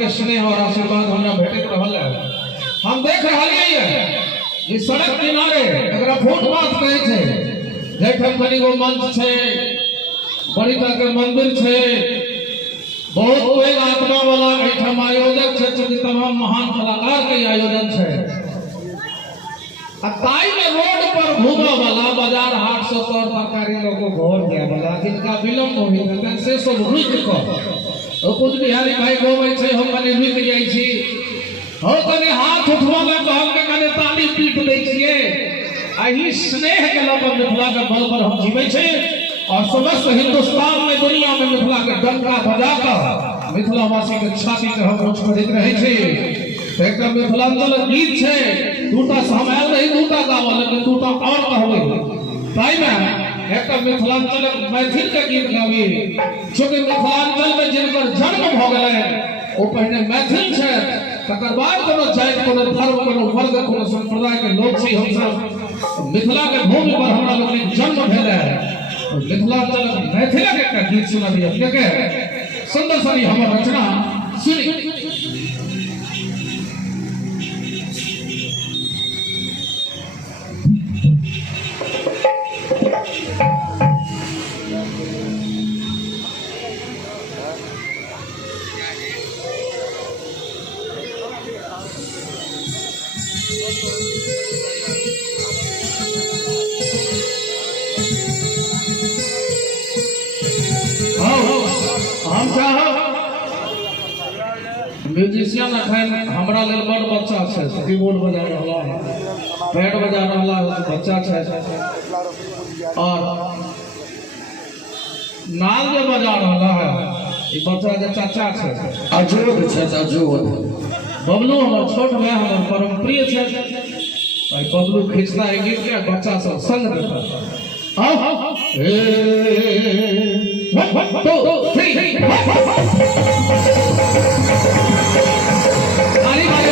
के स्नेह और आशीर्वाद हमरा भेटत रहल है। हम देख रहलिए इस सड़क किनारे एकरा फुटपाथ कहै छै, जेठम कनी गो मंच छै, बड़ी टा के मंदिर छै, बहुत कोई आत्मा वाला एठम आयोजक छै, चूंकि तमाम महान कलाकार के आयोजन छै। ताई में रोड पर घूमा वाला बाजार हाट से तौर तरकारी लोगों घर गया वाला जिनका विलंब होई है से सब रुक क ओ कुछ बिहारी भाई गोबै छै, हम कने रुक जाई छी, हो कने हाथ उठवा में कहल के कने ताली पीट दै छिए। एही स्नेह के लऽ कऽ मिथिला के बल पर हम जीवै छै और समस्त हिंदुस्तान में दुनिया में मिथिला के डंका बजा कऽ मिथिला वासी के छाती के हम ऊंच करैत रहै छी। एक मिथिलांचल गीत छै, दूटा समय नहीं दूटा गावल, लेकिन दूटा और कहबै ताई में एक मिथिलांचल मैथिल के गीत गावी, चूंकि मिथिलांचल में जिनकर जन्म भ गेलै ओ पहिने मैथिल छै, तकर बाद कोनो जाति कोनो धर्म कोनो वर्ग कोनो संप्रदाय के लोग छी। हम सब मिथिला के भूमि पर हमरा लोग जन्म भेल है। मिथिलांचल मैथिल के एकटा गीत सुना दिए अपने के, सुंदर सनी हमर रचना सुनी। म्यूजिशियन अखन हमरा लेल बड़ बच्चा छै, कीबोर्ड बजा रहला है, बैट बजा रहला है, बच्चा छै, और नाल जे बजा रहला है ई बच्चा के चाचा छै, अजोद छै, अजोद बबलू हमर छोट भाई हमर परम प्रिय छै। भाई बबलू खिंचता है गीत के, बच्चा सब संग देता। आओ ए 1 2 3 आली भाई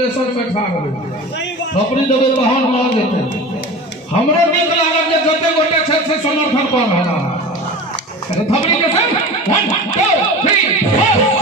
इलेक्शन में ठाड़ हो थपड़ी देबे तहन मार देते हमरो नीक लागल जे जते गोटे छै से समर्थन कर रहा है थपड़ी के संग 1 2 3 4